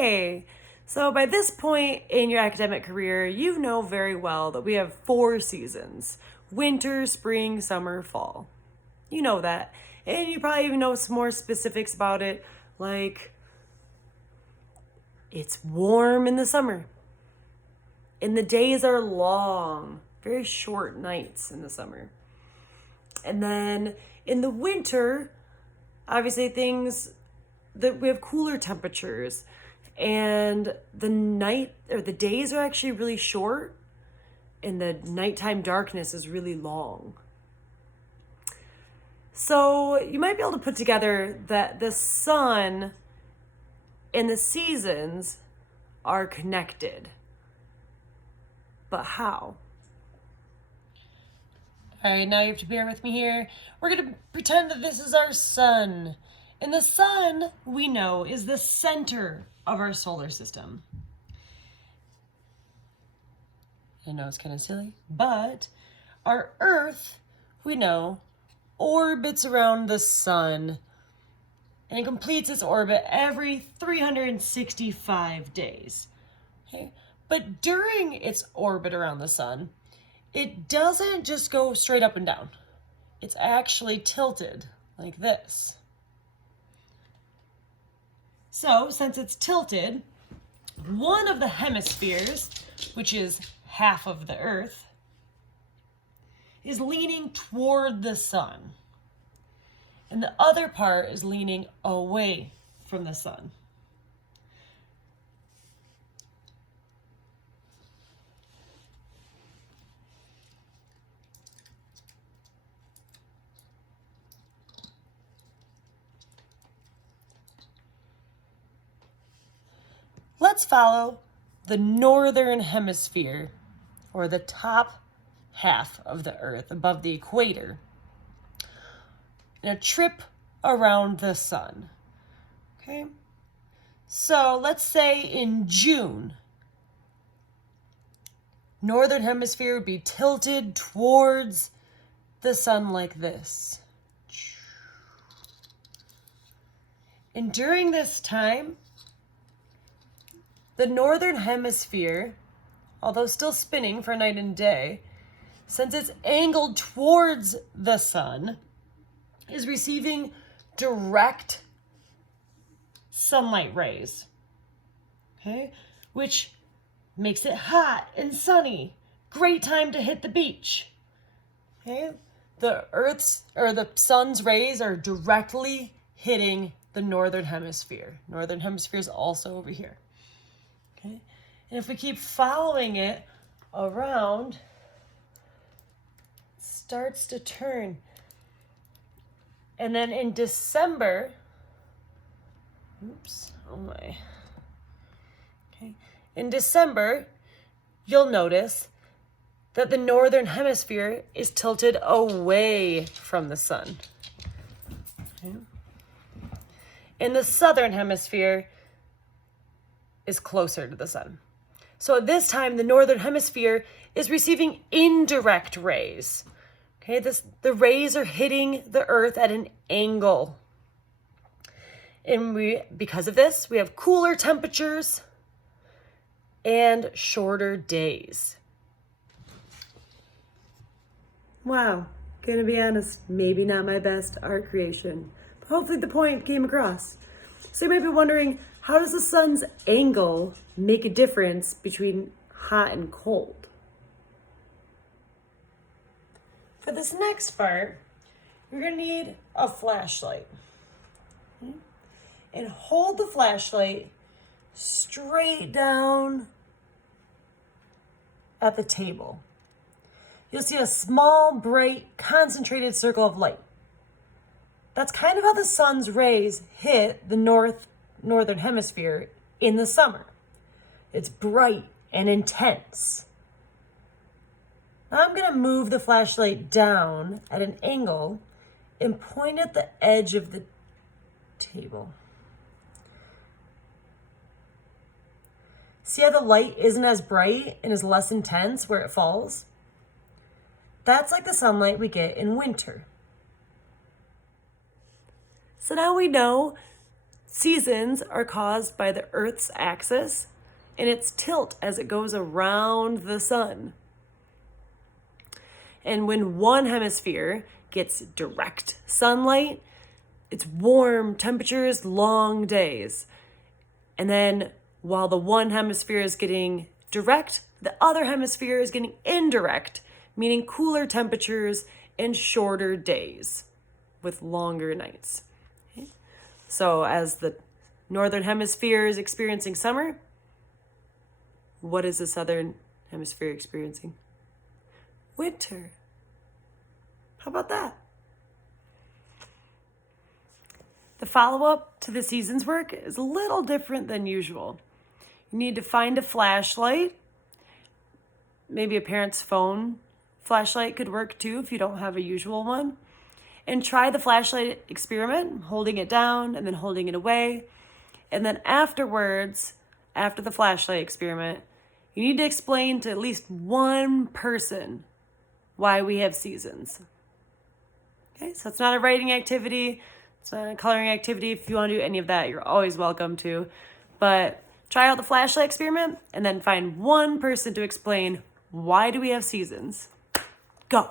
Hey! So by this point in your academic career, you know very well that we have 4 seasons: winter, spring, summer, fall. You know that. And you probably even know some more specifics about it, like it's warm in the summer, and the days are long, very short nights in the summer. And then in the winter, obviously things that we have cooler temperatures, and the days are actually really short, and the nighttime darkness is really long. So you might be able to put together that the sun and the seasons are connected. But how? All right, now you have to bear with me here. We're going to pretend that this is our sun. And the sun, we know, is the center of our solar system. I know it's kind of silly, but our Earth, we know, orbits around the sun, and it completes its orbit every 365 days. Okay? But during its orbit around the sun, it doesn't just go straight up and down. It's actually tilted like this. So, since it's tilted, one of the hemispheres, which is half of the Earth, is leaning toward the sun, and the other part is leaning away from the sun. Let's follow the northern hemisphere, or the top half of the Earth above the equator, in a trip around the sun. Okay? So let's say in June, northern hemisphere would be tilted towards the sun like this. And during this time, the northern hemisphere, although still spinning for night and day, since it's angled towards the sun, is receiving direct sunlight rays, okay, which makes it hot and sunny. Great time to hit the beach. Okay, the sun's rays are directly hitting the northern hemisphere. Northern hemisphere is also over here. Okay, and if we keep following it around, it starts to turn. And then in December, in December, you'll notice that the northern hemisphere is tilted away from the sun. Okay. And the southern hemisphere is closer to the sun. So at this time, the northern hemisphere is receiving indirect rays. Okay, the rays are hitting the Earth at an angle. And because of this, we have cooler temperatures and shorter days. Wow, gonna be honest, maybe not my best art creation, but hopefully the point came across. So you might be wondering, how does the sun's angle make a difference between hot and cold? For this next part, you're going to need a flashlight. Okay? And hold the flashlight straight down at the table. You'll see a small, bright, concentrated circle of light. That's kind of how the sun's rays hit the northern hemisphere in the summer. It's bright and intense. Now I'm going to move the flashlight down at an angle and point at the edge of the table. See how the light isn't as bright and is less intense where it falls? That's like the sunlight we get in winter. So now we know Seasons are caused by the Earth's axis and its tilt as it goes around the sun. And when one hemisphere gets direct sunlight, it's warm temperatures, long days. And then while the one hemisphere is getting direct, the other hemisphere is getting indirect, meaning cooler temperatures and shorter days with longer nights. Okay? So as the northern hemisphere is experiencing summer, what is the southern hemisphere experiencing? Winter. How about that? The follow-up to the seasons work is a little different than usual. You need to find a flashlight. Maybe a parent's phone flashlight could work too if you don't have a usual one. And try the flashlight experiment, holding it down and then holding it away. And then afterwards, after the flashlight experiment, you need to explain to at least one person why we have seasons. Okay, so it's not a writing activity. It's not a coloring activity. If you want to do any of that, you're always welcome to. But try out the flashlight experiment and then find one person to explain why do we have seasons. Go.